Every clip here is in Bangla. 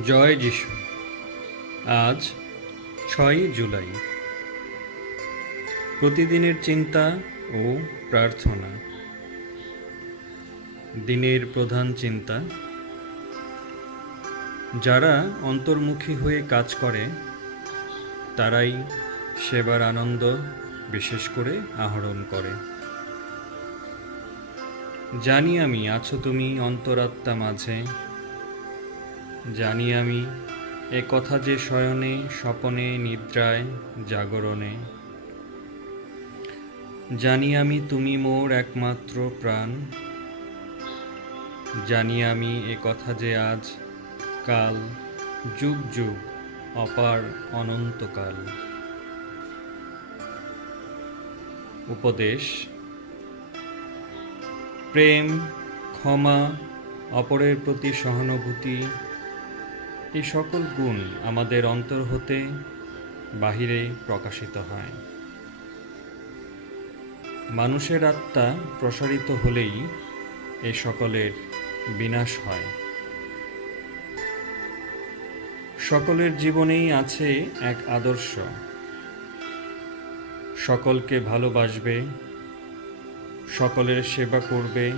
জয় যিশু। আজ ছয়ই জুলাই। প্রতিদিনের চিন্তা ও প্রার্থনা। দিনের প্রধান চিন্তা। যারা অন্তর্মুখী হয়ে কাজ করে, তারাই সেবার আনন্দ বিশেষ করে আহরণ করে। জানি আমি, আছো তুমি অন্তরাত্মা মাঝে জানি আমি, এ কথা যে শয়নে, স্বপনে, নিদ্রায়, জাগরণে। জানি আমি তুমি মোর একমাত্র প্রাণ। জানি আমি এ কথা যে আজ, কাল, যুগ যুগ, অপার অনন্তকাল। উপদেশ, প্রেম, ক্ষমা, অপরের প্রতি সহানুভূতি এই সকল গুণ আমাদের অন্তর হতে বাহিরে প্রকাশিত হয়। মানুষের আত্মা প্রসারিত হলেই এই সকলের বিনাশ হয়। সকলের জীবনেই আছে এক আদর্শ। সকলকে ভালোবাসবে, সকলের সেবা করবে,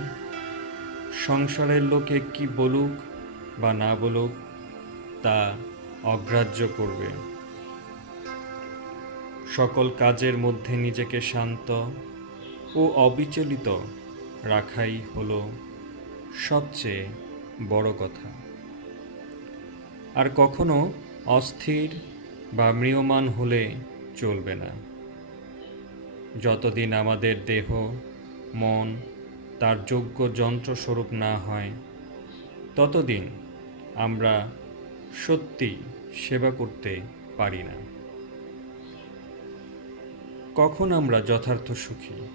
সংসারের লোকে কি বলুক বা না বলুক তা অগ্রাহ্য করবে। সকল কাজের মধ্যে নিজেকে শান্ত ও অবিচলিত রাখাই হল সবচেয়ে বড় কথা। আর কখনো অস্থির বা ম্রিয়মান হলে চলবে না। যতদিন আমাদের দেহ, মন তার যোগ্য যন্ত্রস্বরূপ না হয়, ততদিন আমরা সত্যি সেবা করতে পারি না। কখন আমরা যথার্থ সুখী?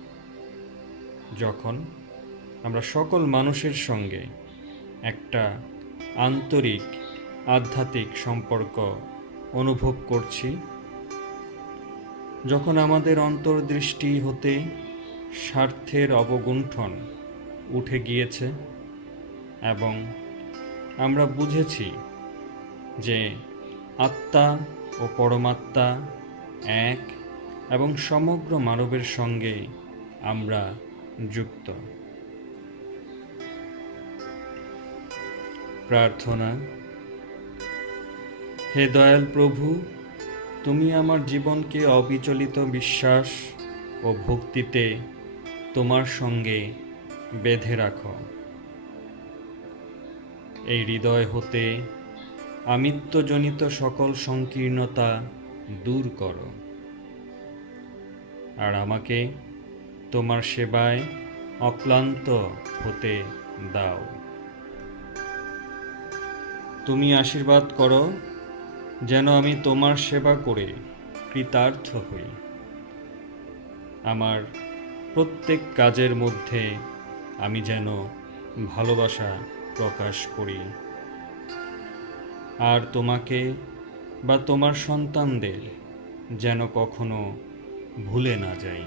যখন আমরা সকল মানুষের সঙ্গে একটা আন্তরিক, আধ্যাত্মিক সম্পর্ক অনুভব করছি, যখন আমাদের অন্তর্দৃষ্টি হতে স্বার্থের অবগুণ্ঠন উঠে গিয়েছে এবং আমরা বুঝেছি যে আত্মা ও পরমাত্মা এক এবং সমগ্র মানবের সঙ্গে আমরা যুক্ত। প্রার্থনা, হে দয়াল প্রভু, তুমি আমার জীবনকে অবিচলিত বিশ্বাস ও ভক্তিতে তোমার সঙ্গে বেঁধে রাখো। এই হৃদয় হতে আমিত্বজনিত সকল সংকীর্ণতা দূর করো। আর আমাকে তোমার সেবায় অক্লান্ত হতে দাও। তুমি আশীর্বাদ করো যেন আমি তোমার সেবা করে কৃতার্থ হই। আমার প্রত্যেক কাজের মধ্যে আমি যেন ভালোবাসা প্রকাশ করি। আর তোমাকে বা তোমার সন্তানদের যেন কখনো ভুলে না যাই।